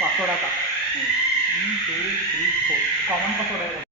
password आता 1 2 3 4 common password आहे